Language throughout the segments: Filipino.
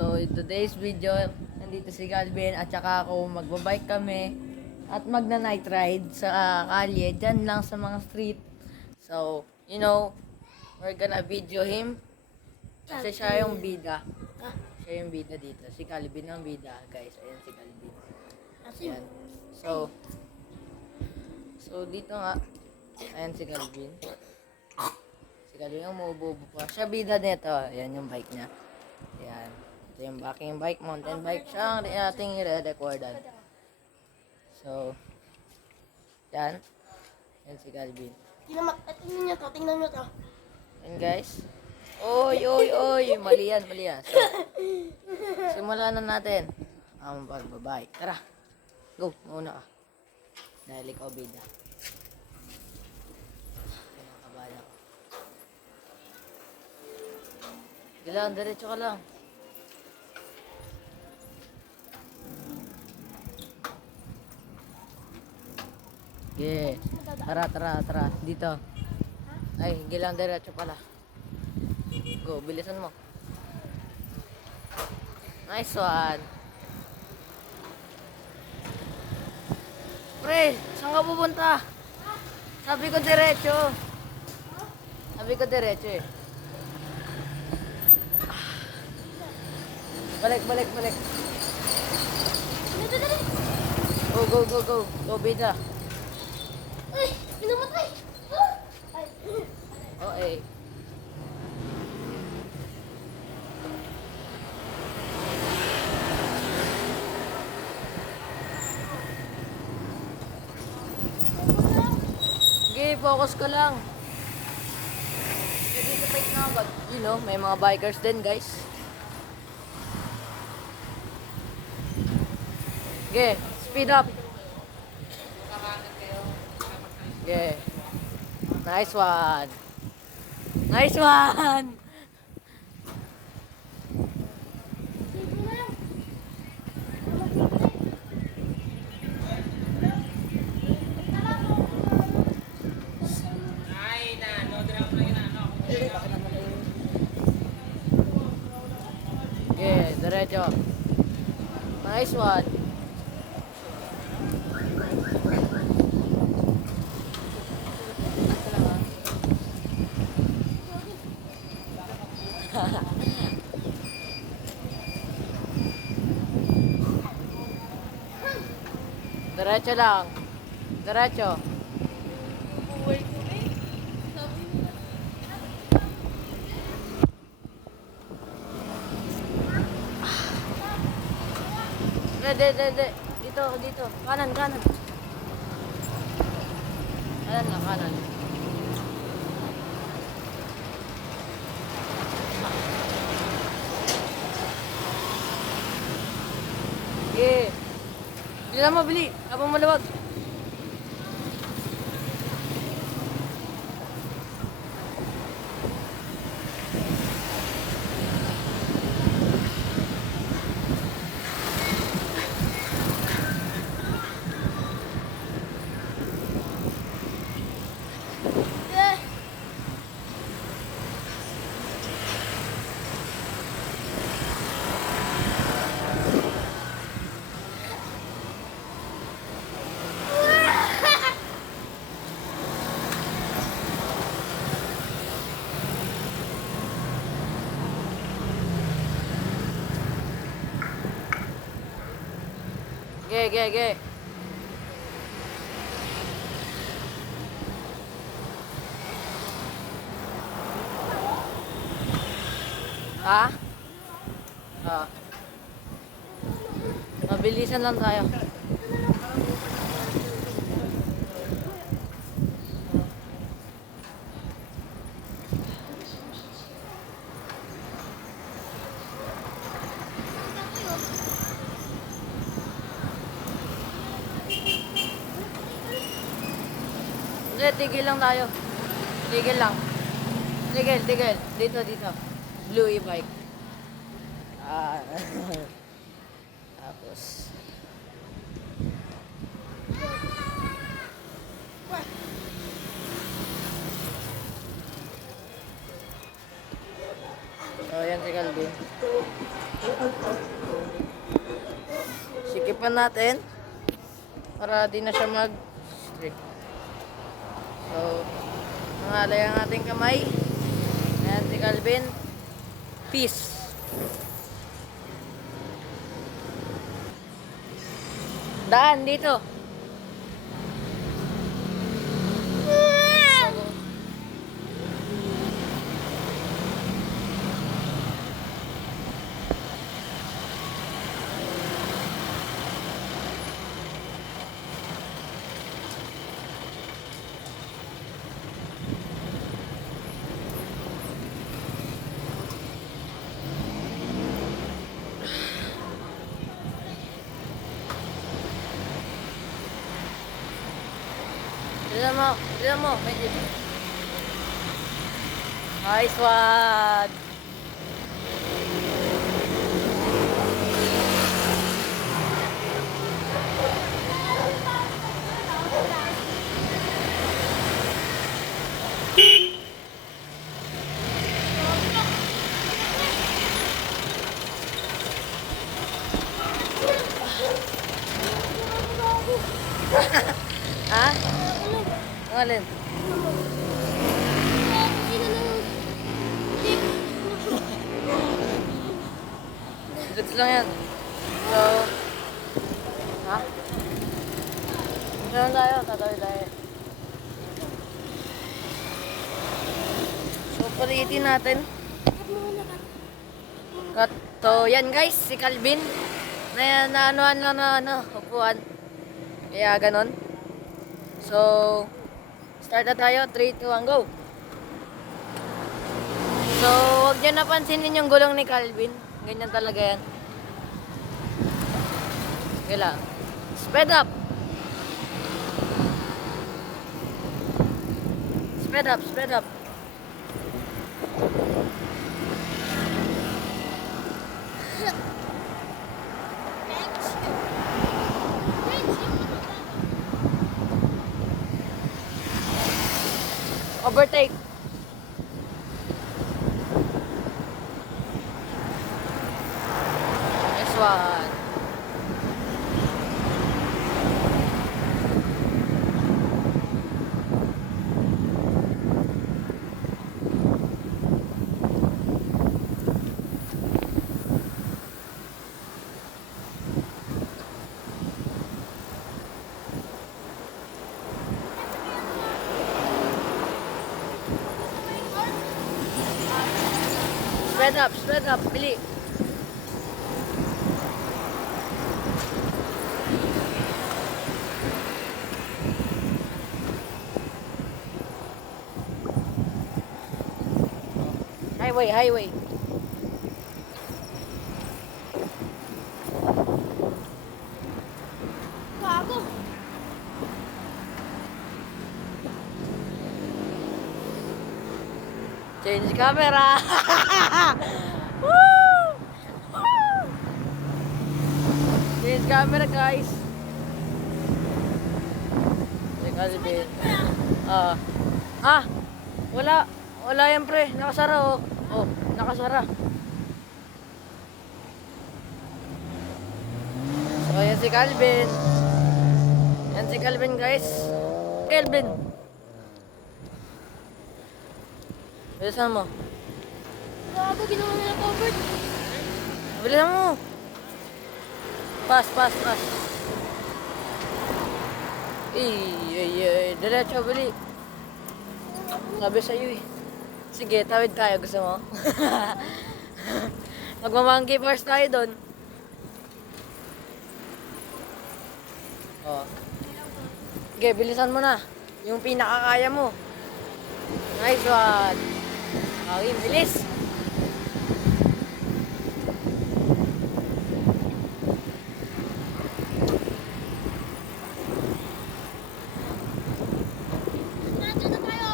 So, in today's video, nandito si Calvin at saka ako magbabike kami at magna-night ride sa kalye, dyan lang sa mga street. So, we're gonna video him kasi siya yung bida. Siya yung bida dito. Si Calvin ang bida, guys. Ayan si Calvin. Ayan. So dito nga, ayan si Calvin. Si Calvin yung umuubo pa. Siya bida nito. Ayan yung bike niya. Ayan. Ito yung backing bike, mountain bike. Siya ang ating i-recordan. So, yan. Yan si Calvin. Tingnan nyo to. Yan guys. Oy! Mali yan. So, simulan na natin ang pagbabike. Tara. Go. Mauna ka. Dahil ikaw bida. Kinakabala ko. Sige lang, diretso ka lang. Sige. Tara. Dito. Ay, sige lang, diretso pala. Go, bilisan mo. Nice one. Pre, saan ka pupunta? Sabi ko diretso eh. Balik. Go. Go, bida. Ay! Pinamatay! Ay! Oh, eh. Sige, focus ko lang. Dito fake na agad. May mga bikers din, guys. Sige, speed up. Sige. Nice one. Sige, diretso. Nice one. Diretso lang. Diretso. Hindi. Dito. Kanan. Kanan. Sige. Bili na mo, bili. Habang malawag. Ge. Ha? Mabilisan lang tayo. Hindi, tigil lang tayo. Tigil lang. Tigil. Dito. Blue e-bike. Tapos. So, yan si Calvin. Sikipan natin para di na siya mag-strip. So, nangalay ang ating kamay. Ayan si Calvin. Peace. Daan dito. Bilisan mo, medyo. Nice one. Ha? Ang alin? Goods lang yan. So, ha? Saan tayo? Tatawid tayo. So, paliitin natin. Cut. So, yan guys, si Calvin. Naanuhan lang na upuan. Kaya ganon. So, start na tayo. 3, 2, 1, go! So, huwag nyo napansinin yung gulong ni Calvin. Ganyan talaga yan. Okay lang. Speed up! Speed up, speed up. Overtake. Next one. Spread up, bili. Highway. Bago. Change camera. Woo! Woo! Change camera guys. Calvin. Wala yan pre. Nakasara oh. Oh, nakasara. So, yan si Calvin. Yan si Calvin guys. Calvin. Bilisan mo. Bago, ginawa nila covered. Bilisan mo. Pas. Diretso, bili. Sabi sa'yo eh. Sige, tawid tayo. Gusto mo? Magmamangki bars tayo doon. Oh. Sige, bilisan mo na. Yung pinakakaya mo. Nice one. Okay, bilis. Nandiyan na tayo.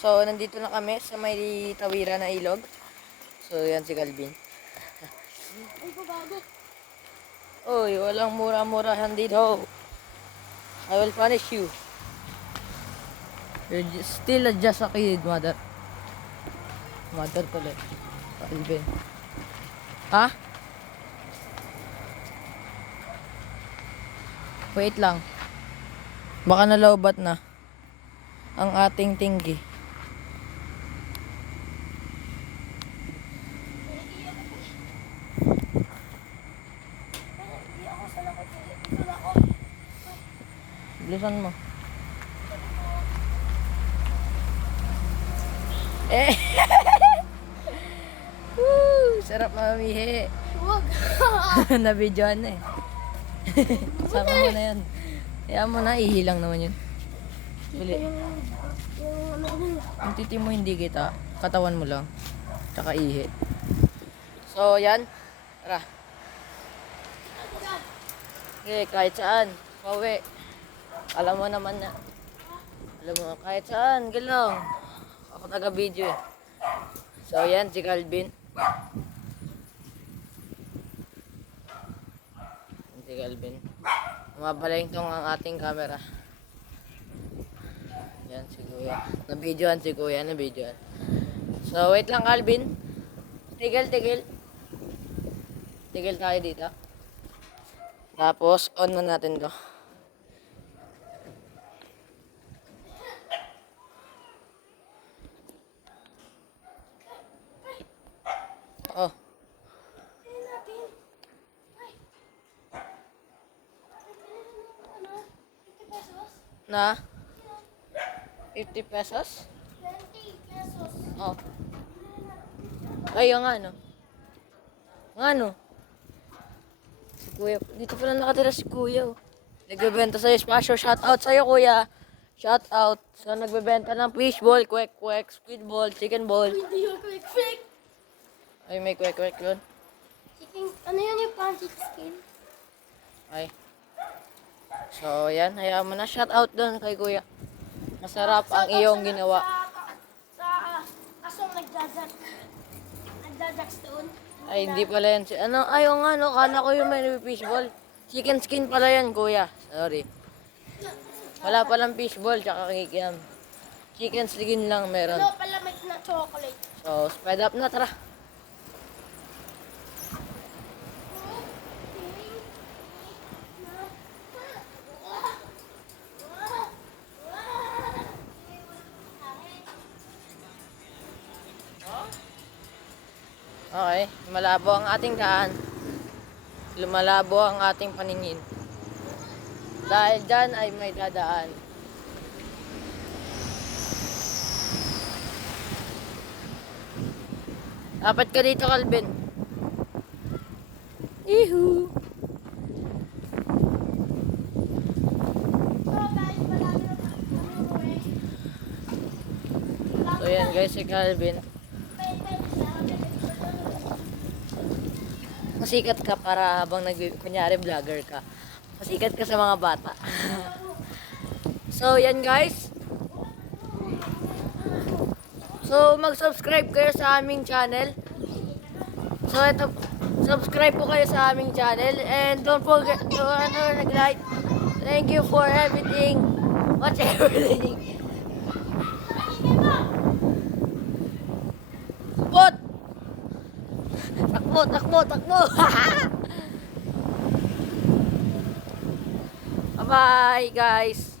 So, nandito na kami sa may tawira na ilog. So, yan si Calvin. Ay, bago. Uy, walang mura-murahan dito. I will punish you. Still just a kid, mother. Mother pala. Alvin. Ha? Wait lang. Baka nalawbat na ang ating tinggi. Hindi ako sa lakot. Ito na ako. Bilisan mo. Eh! Woo! Sarap mamihi. Huwag. Nabidyoan na eh. Sama mo na yan. Kaya mo na, ihilang naman yun. Bili. Yung ano ko. Ang titi mo hindi kita. Katawan mo lang. Tsaka ihi. So, yan. Tara. Okay, kahit saan. Pauwi. Alam mo naman na. Alam mo, kahit saan. Galang. Ako taga-video eh. So, yan. Si Calvin. Yan si Calvin. Mabaling tong ang ating camera. Yan si Kuya. Nabidyoan si Kuya. Nabidyoan. So, wait lang Calvin. Tigil, tigil. Tigil tayo dito. Tapos, on na natin to. Oh, Tingnan natin. Ay. Ano? 50 pesos? na 50 pesos? 20 pesos. Oh. Ay, ang ano? Ang ano? Si Kuya. Dito pala nakatira si Kuya. Oh. Nagbebenta sa'yo espasyo. Shout out sa'yo, Kuya. Shout out. So, nagbebenta ng fishball, kwek-kwek, squid ball, chicken ball. Hindi yung quick flick. Ay, may kwek-kwek yun. Chicken, ano yun yung pancake skin? Ay. So, yan. Hayaan mo na. Shout out doon kay Kuya. Masarap ang iyong ginawa. Sa asong nagdajak stone. Ay, hindi pala yan. Ano? Ay, o nga, no? Kala ko yung may fishball. Chicken skin pala yan, Kuya. Sorry. Wala palang fishball, tsaka kikiam. Chicken skin lang meron. Ano pala may na chocolate. So, speed up na, tara. Okay, malabo ang ating daan. Lumalabo ang ating paningin. Dahil dyan ay may dadaan. Dapat ka dito, Calvin. Ihu. So guys, malaki na kami. So yan guys, si Calvin. Masikat ka para habang kunyari vlogger ka. Masikat ka sa mga bata. So yan guys. So mag-subscribe kayo sa aming channel. So ito, subscribe po kayo sa aming channel and don't forget to nag-like. Thank you for everything. Watch everything. Support! Takbo, takbo, takbo! Bye-bye, guys!